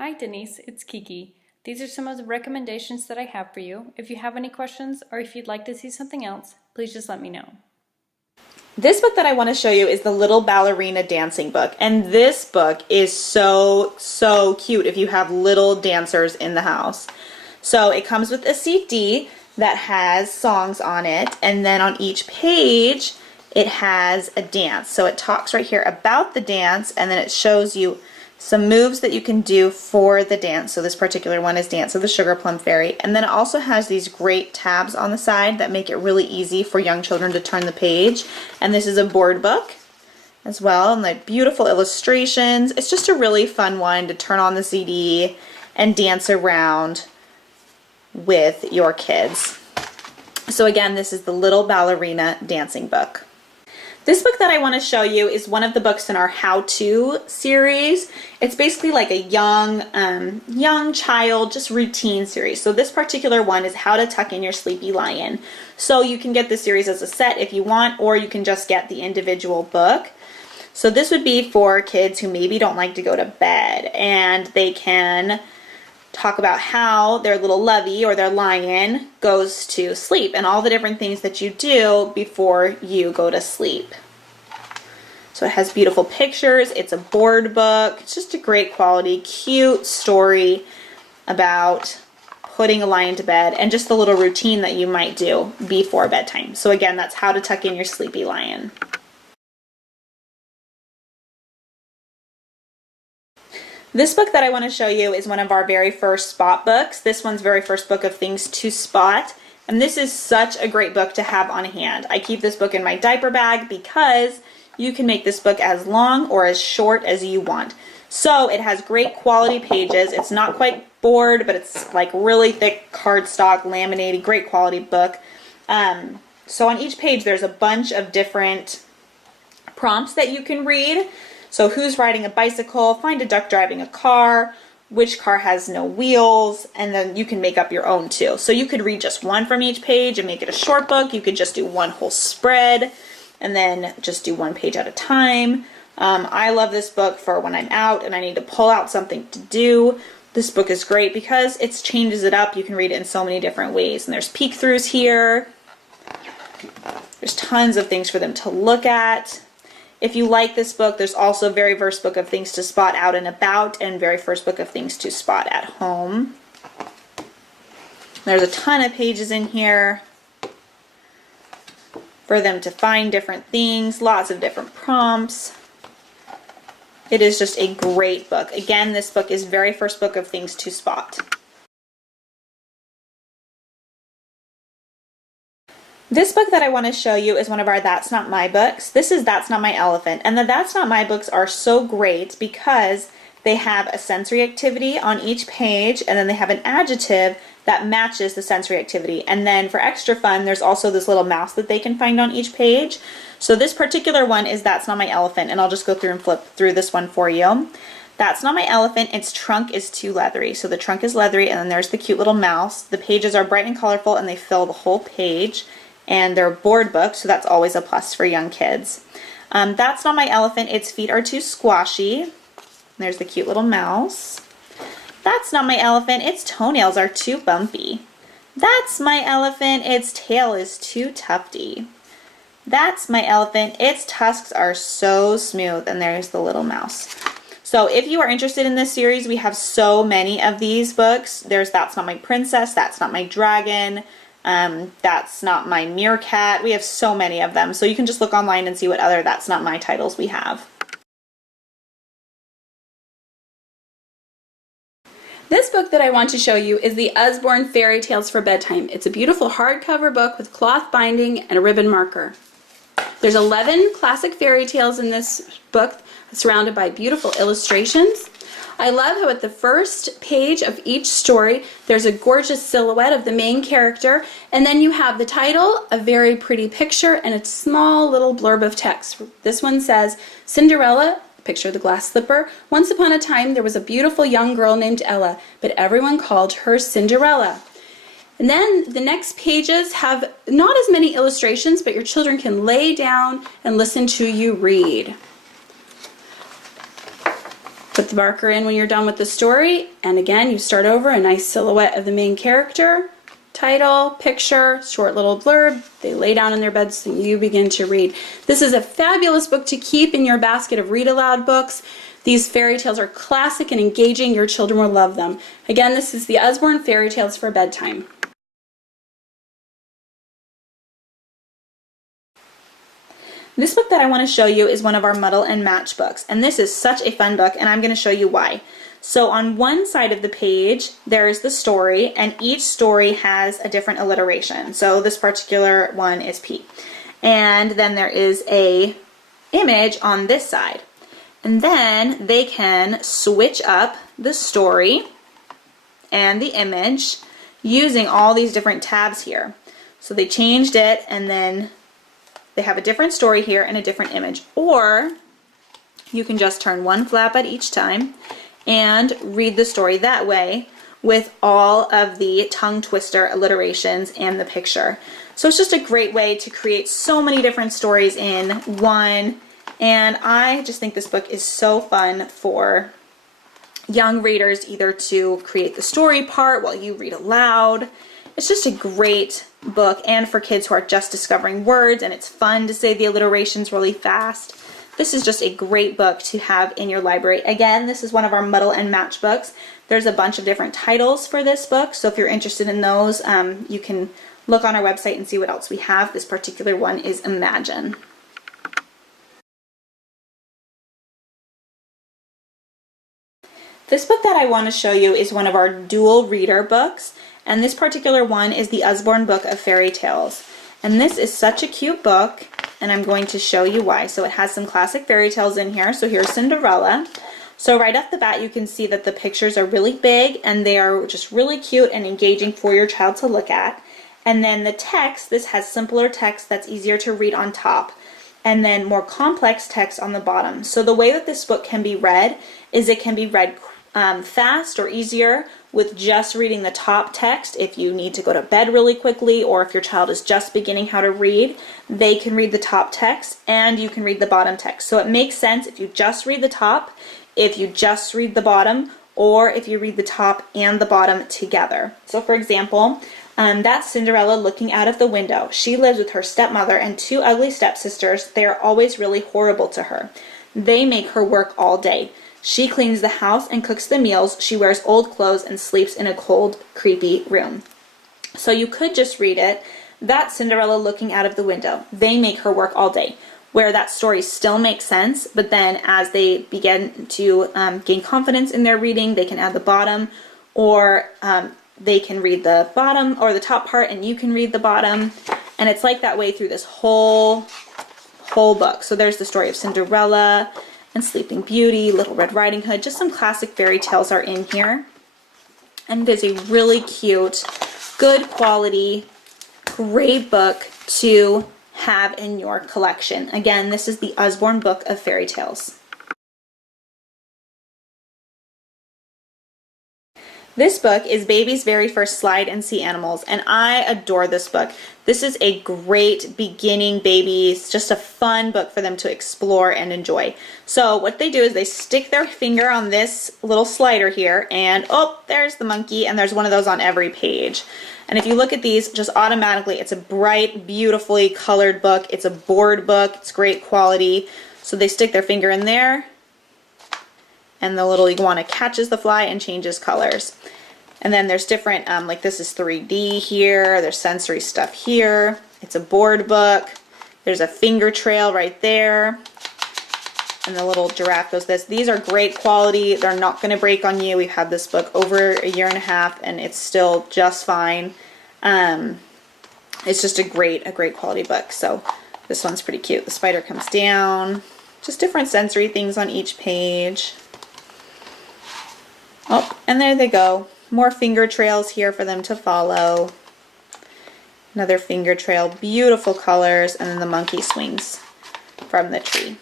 Hi Denise, it's Kiki. These are some of the recommendations that I have for you. If you have any questions or if you'd like to see something else, please just let me know. This book that I want to show you is the Little Ballerina Dancing book, and this book is so cute if you have little dancers in the house. So it comes with a CD that has songs on it, and then on each page it has a dance. So it talks right here about the dance, and then it shows you some moves that you can do for the dance. So this particular one is Dance of the Sugar Plum Fairy. And then it also has these great tabs on the side that make it really easy for young children to turn the page. And this is a board book as well, and like beautiful illustrations. It's just a really fun one to turn on the CD and dance around with your kids. So again, this is the Little Ballerina Dancing book. This book that I want to show you is one of the books in our how-to series. It's basically like a young child, just routine series. So this particular one is How to Tuck in Your Sleepy Lion. So you can get this series as a set if you want, or you can just get the individual book. So this would be for kids who maybe don't like to go to bed, and they can talk about how their little lovey or their lion goes to sleep and all the different things that you do before you go to sleep. So it has beautiful pictures. It's a board book. It's just a great quality, cute story about putting a lion to bed and just the little routine that you might do before bedtime. So again, that's How to Tuck in Your Sleepy Lion. This book that I want to show you is one of our very first spot books. This one's very first book of things to spot. And this is such a great book to have on hand. I keep this book in my diaper bag because you can make this book as long or as short as you want. So it has great quality pages. It's not quite board, but it's like really thick cardstock, laminated, great quality book. So on each page there's a bunch of different prompts that you can read. So who's riding a bicycle, find a duck driving a car, which car has no wheels, and then you can make up your own too. So you could read just one from each page and make it a short book. You could just do one whole spread and then just do one page at a time. I love this book for when I'm out and I need to pull out something to do. This book is great because it changes it up. You can read it in so many different ways. And there's peek-throughs here. There's tons of things for them to look at. If you like this book, there's also very first book of things to spot out and about and very first book of things to spot at home. There's a ton of pages in here for them to find different things, lots of different prompts. It is just a great book. Again, this book is very first book of things to spot. This book that I want to show you is one of our That's Not My books. This is That's Not My Elephant. And the That's Not My books are so great because they have a sensory activity on each page, and then they have an adjective that matches the sensory activity. And then for extra fun, there's also this little mouse that they can find on each page. So this particular one is That's Not My Elephant, and I'll just go through and flip through this one for you. That's Not My Elephant, its trunk is too leathery. So the trunk is leathery, and then there's the cute little mouse. The pages are bright and colorful, and they fill the whole page. And they're board books, so that's always a plus for young kids. That's Not My Elephant, its feet are too squashy. There's the cute little mouse. That's Not My Elephant, its toenails are too bumpy. That's My Elephant, its tail is too tufty. That's My Elephant, its tusks are so smooth. And there's the little mouse. So if you are interested in this series, we have so many of these books. There's That's Not My Princess, That's Not My Dragon, That's Not My Meerkat. We have so many of them, so you can just look online and see what other That's Not My titles we have. This book that I want to show you is the Usborne Fairy Tales for Bedtime. It's a beautiful hardcover book with cloth binding and a ribbon marker. There's 11 classic fairy tales in this book, surrounded by beautiful illustrations. I love how at the first page of each story there's a gorgeous silhouette of the main character, and then you have the title, a very pretty picture, and a small little blurb of text. This one says, Cinderella, picture of the glass slipper. Once upon a time there was a beautiful young girl named Ella, but everyone called her Cinderella. And then the next pages have not as many illustrations, but your children can lay down and listen to you read. Put the marker in when you're done with the story, and again, you start over, a nice silhouette of the main character, title, picture, short little blurb. They lay down in their beds and you begin to read. This is a fabulous book to keep in your basket of read aloud books. These fairy tales are classic and engaging. Your children will love them. Again, this is the Usborne Fairy Tales for Bedtime. This book that I want to show you is one of our Muddle and Match books, and this is such a fun book, and I'm going to show you why. So on one side of the page, there is the story, and each story has a different alliteration. So this particular one is P. And then there is a image on this side. And then they can switch up the story and the image using all these different tabs here. So they changed it, and then they have a different story here and a different image. Or you can just turn one flap at each time and read the story that way with all of the tongue twister alliterations and the picture. So it's just a great way to create so many different stories in one, and I just think this book is so fun for young readers, either to create the story part while you read aloud. It's just a great book, and for kids who are just discovering words, and it's fun to say the alliterations really fast. This is just a great book to have in your library. Again, this is one of our Muddle and Match books. There's a bunch of different titles for this book, so if you're interested in those, you can look on our website and see what else we have. This particular one is Imagine. This book that I want to show you is one of our dual reader books, and this particular one is the Usborne Book of Fairy Tales. And this is such a cute book, and I'm going to show you why. So it has some classic fairy tales in here. So here's Cinderella. So right off the bat, you can see that the pictures are really big, and they are just really cute and engaging for your child to look at. And then the text, this has simpler text that's easier to read on top, and then more complex text on the bottom. So the way that this book can be read is it can be read fast or easier with just reading the top text. If you need to go to bed really quickly, or if your child is just beginning how to read, they can read the top text and you can read the bottom text. So it makes sense if you just read the top, if you just read the bottom, or if you read the top and the bottom together. So for example, that's Cinderella looking out of the window. She lives with her stepmother and two ugly stepsisters. They are always really horrible to her. They make her work all day. She cleans the house and cooks the meals. She wears old clothes and sleeps in a cold, creepy room. So you could just read it, that's Cinderella looking out of the window. They make her work all day. Where that story still makes sense, but then as they begin to gain confidence in their reading, they can add the bottom, or they can read the bottom or the top part and you can read the bottom. And it's like that way through this whole book. So there's the story of Cinderella and Sleeping Beauty, Little Red Riding Hood. Just some classic fairy tales are in here. And it is a really cute, good quality, great book to have in your collection. Again, this is the Usborne Book of Fairy Tales. This book is Baby's very first slide and sea animals, and I adore this book. This is a great beginning babies, just a fun book for them to explore and enjoy. So what they do is they stick their finger on this little slider here, and oh, there's the monkey, and there's one of those on every page. And if you look at these, just automatically, it's a bright, beautifully colored book. It's a board book. It's great quality. So they stick their finger in there, and the little iguana catches the fly and changes colors. And then there's different, like this is 3D here, there's sensory stuff here. It's a board book. There's a finger trail right there. And the little giraffe goes this. These are great quality. They're not going to break on you. We've had this book over a year and a half and it's still just fine. It's just a great quality book. So this one's pretty cute. The spider comes down. Just different sensory things on each page. Oh, and there they go. More finger trails here for them to follow. Another finger trail, beautiful colors, and then the monkey swings from the tree.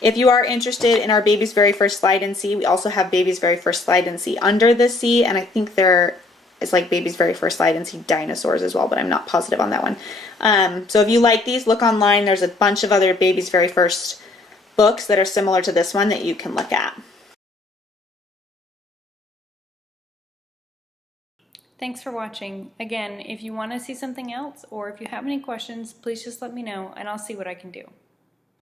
If you are interested in our Baby's Very First Slide and Sea, we also have Baby's Very First Slide and Sea Under the Sea, and I think there is like Baby's Very First Slide and Sea Dinosaurs as well, but I'm not positive on that one. So if you like these, look online. There's a bunch of other Baby's Very First books that are similar to this one that you can look at. Thanks for watching. Again, if you want to see something else or if you have any questions, please just let me know and I'll see what I can do.